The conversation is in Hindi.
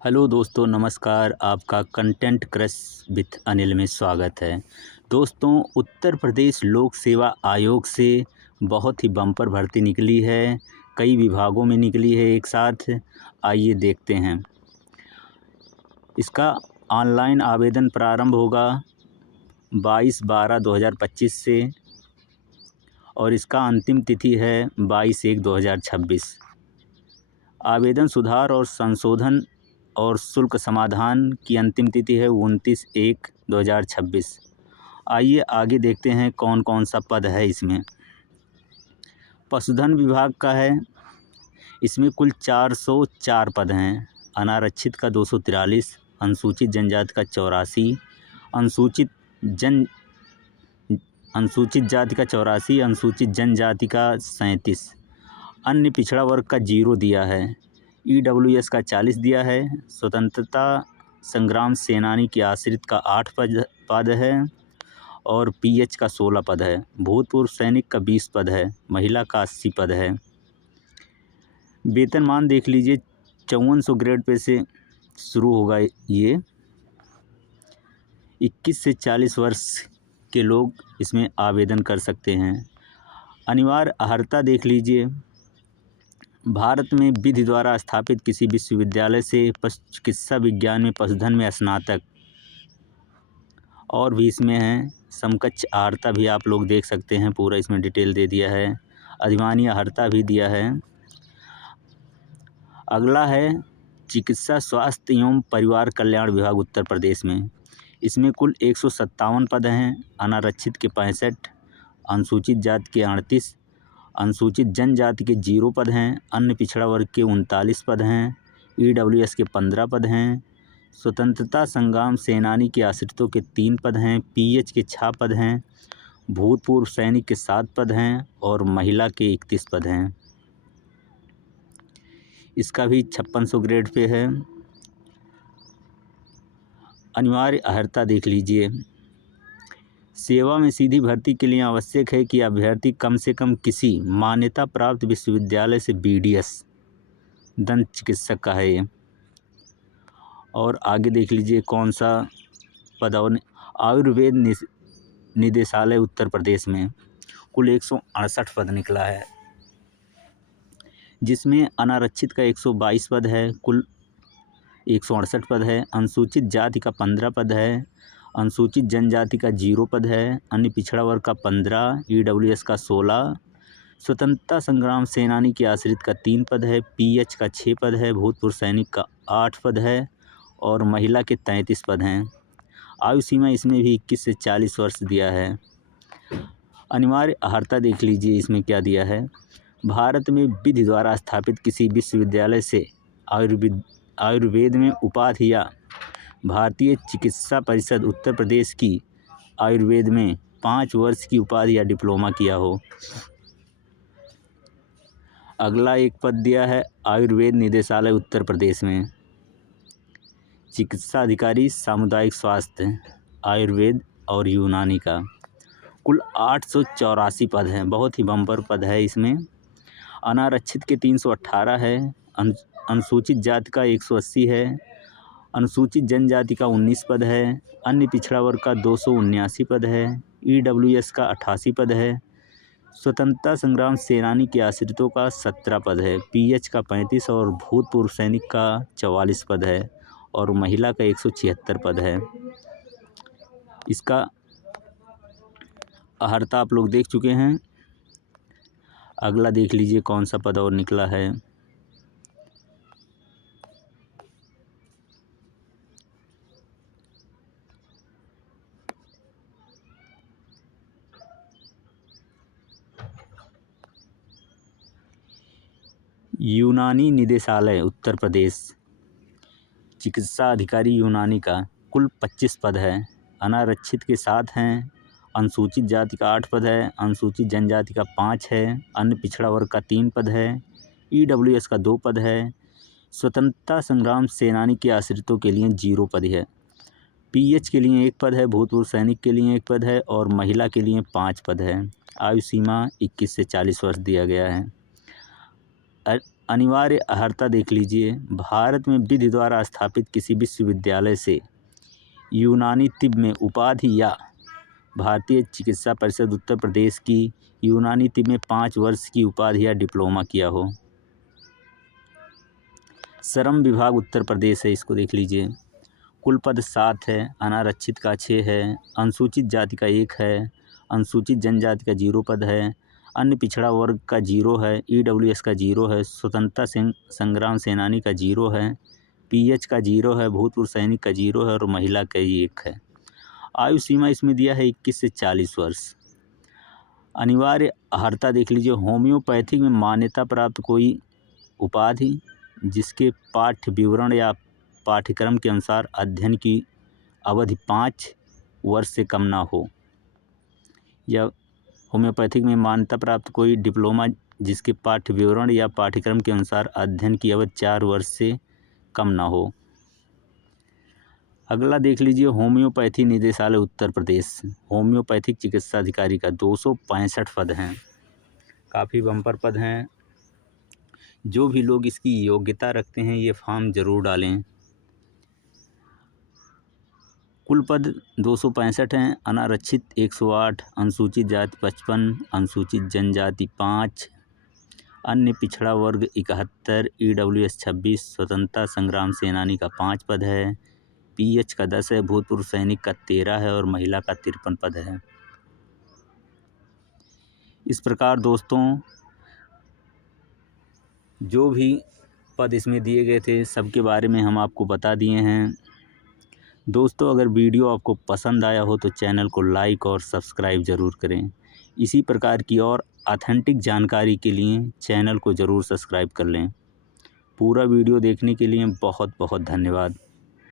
हेलो दोस्तों, नमस्कार। आपका कंटेंट क्रश विथ अनिल में स्वागत है। दोस्तों, उत्तर प्रदेश लोक सेवा आयोग से बहुत ही बम्पर भर्ती निकली है। कई विभागों में निकली है एक साथ। आइए देखते हैं। इसका ऑनलाइन आवेदन प्रारंभ होगा 22/12/2025 से और इसका अंतिम तिथि है 22/1/2026। आवेदन सुधार और संशोधन और शुल्क समाधान की अंतिम तिथि है 29/1/2026। आइए आगे देखते हैं कौन कौन सा पद है इसमें। पशुधन विभाग का है। इसमें कुल 404 पद हैं। अनारक्षित का 243, अनुसूचित जनजाति का 84, अनुसूचित जाति का 84, अनुसूचित जनजाति का 37, अन्य पिछड़ा वर्ग का 0 दिया है। EWS का 40 दिया है। स्वतंत्रता संग्राम सेनानी के आश्रित का 8 पद है और PH का 16 पद है। भूतपूर्व सैनिक का 20 पद है। महिला का 80 पद है। वेतनमान देख लीजिए, 5400 ग्रेड पे से शुरू होगा। ये 21 से 40 वर्ष के लोग इसमें आवेदन कर सकते हैं। अनिवार्य अर्हता देख लीजिए, भारत में विधि द्वारा स्थापित किसी विश्वविद्यालय से पशु चिकित्सा विज्ञान में पशुधन में स्नातक और भी इसमें है। समकक्ष अर्हता भी आप लोग देख सकते हैं, पूरा इसमें डिटेल दे दिया है। अधिमान्य अर्हता भी दिया है। अगला है चिकित्सा स्वास्थ्य एवं परिवार कल्याण विभाग उत्तर प्रदेश में। इसमें कुल 157 पद हैं। अनारक्षित के 65, अनुसूचित जाति के 38, अनुसूचित जनजाति के 0 पद हैं। अन्य पिछड़ा वर्ग के 39 पद हैं। EWS के 15 पद हैं। स्वतंत्रता संग्राम सेनानी के आश्रितों के 3 पद हैं। PH के 6 पद हैं। भूतपूर्व सैनिक के 7 पद हैं और महिला के 31 पद हैं। इसका भी 5600 ग्रेड पे है। अनिवार्य अर्हता देख लीजिए, सेवा में सीधी भर्ती के लिए आवश्यक है कि अभ्यर्थी कम से कम किसी मान्यता प्राप्त विश्वविद्यालय से BDS दंत चिकित्सक का है ये। और आगे देख लीजिए कौन सा पद। और आयुर्वेद निदेशालय उत्तर प्रदेश में कुल 168 पद निकला है, जिसमें अनारक्षित का 122 पद है। कुल 168 पद है। अनुसूचित जाति का 15 पद है। अनुसूचित जनजाति का 0 पद है। अन्य पिछड़ा वर्ग का 15, EWS का 16, स्वतंत्रता संग्राम सेनानी के आश्रित का 3 पद है। PH का 6 पद है। भूतपूर्व सैनिक का 8 पद है और महिला के 33 पद हैं। आयु सीमा इसमें भी 21 से 40 वर्ष दिया है। अनिवार्य अर्हता देख लीजिए, इसमें क्या दिया है। भारत में विधि द्वारा स्थापित किसी विश्वविद्यालय से आयुर्वेद में उपाधि या भारतीय चिकित्सा परिषद उत्तर प्रदेश की आयुर्वेद में 5 वर्ष की उपाधि या डिप्लोमा किया हो। अगला एक पद दिया है आयुर्वेद निदेशालय उत्तर प्रदेश में, चिकित्सा अधिकारी सामुदायिक स्वास्थ्य आयुर्वेद और यूनानी का। कुल 884 पद हैं। बहुत ही बम्पर पद है इसमें। अनारक्षित के 318 है। अनुसूचित जाति का 180 है। अनुसूचित जनजाति का 19 पद है। अन्य पिछड़ा वर्ग का 279 पद है। EWS का 88 पद है। स्वतंत्रता संग्राम सेनानी के आश्रितों का 17 पद है। PH का 35 और भूतपूर्व सैनिक का 44 पद है और महिला का 176 पद है। इसका अर्हता आप लोग देख चुके हैं। अगला देख लीजिए कौन सा पद और निकला है। यूनानी निदेशालय उत्तर प्रदेश, चिकित्सा अधिकारी यूनानी का कुल 25 पद है। अनारक्षित के 7 हैं। अनुसूचित जाति का 8 पद है। अनुसूचित जनजाति का 5 है। अन्य पिछड़ा वर्ग का 3 पद है। EWS का 2 पद है। स्वतंत्रता संग्राम सेनानी के आश्रितों के लिए 0 पद है। PH के लिए 1 पद है। भूतपूर्व सैनिक के लिए 1 पद है और महिला के लिए 5 पद है। आयु सीमा 21 से 40 वर्ष दिया गया है। अनिवार्य अर्हता देख लीजिए, भारत में विधि द्वारा स्थापित किसी विश्वविद्यालय से यूनानी तिब्ब में उपाधि या भारतीय चिकित्सा परिषद उत्तर प्रदेश की यूनानी तिब्ब में 5 वर्ष की उपाधि या डिप्लोमा किया हो। श्रम विभाग उत्तर प्रदेश है, इसको देख लीजिए। कुल पद 7 है, अनारक्षित का 6 है, अनुसूचित जाति का 1 है, अनुसूचित जनजाति का 0 पद है, अन्य पिछड़ा वर्ग का 0 है, ईडब्ल्यूएस का 0 है, स्वतंत्रता संग्राम सेनानी का 0 है, पीएच का 0 है, भूतपूर्व सैनिक का 0 है और महिला का 1 है। आयु सीमा इसमें दिया है 21 से 40 वर्ष। अनिवार्य अर्हता देख लीजिए, होम्योपैथिक में मान्यता प्राप्त कोई उपाधि जिसके पाठ्य विवरण या पाठ्यक्रम के अनुसार अध्ययन की अवधि 5 वर्ष से कम ना हो, या होम्योपैथिक में मान्यता प्राप्त कोई डिप्लोमा जिसके पाठ्य विवरण या पाठ्यक्रम के अनुसार अध्ययन की अवधि 4 वर्ष से कम ना हो। अगला देख लीजिए, होम्योपैथी निदेशालय उत्तर प्रदेश, होम्योपैथिक चिकित्सा अधिकारी का 265 पद हैं, काफ़ी बम्पर पद हैं। जो भी लोग इसकी योग्यता रखते हैं ये फॉर्म ज़रूर डालें। कुल पद 265 हैं, अनारक्षित 108, अनुसूचित जाति 55, अनुसूचित जनजाति 5, अन्य पिछड़ा वर्ग 71, ईडब्ल्यूएस 26, स्वतंत्रता संग्राम सेनानी का 5 पद है, पीएच का 10 है, भूतपूर्व सैनिक का 13 है और महिला का 53 पद है। इस प्रकार दोस्तों जो भी पद इसमें दिए गए थे सबके बारे में हम आपको बता दिए हैं। दोस्तों अगर वीडियो आपको पसंद आया हो तो चैनल को लाइक और सब्सक्राइब ज़रूर करें। इसी प्रकार की और ऑथेंटिक जानकारी के लिए चैनल को ज़रूर सब्सक्राइब कर लें। पूरा वीडियो देखने के लिए बहुत बहुत धन्यवाद।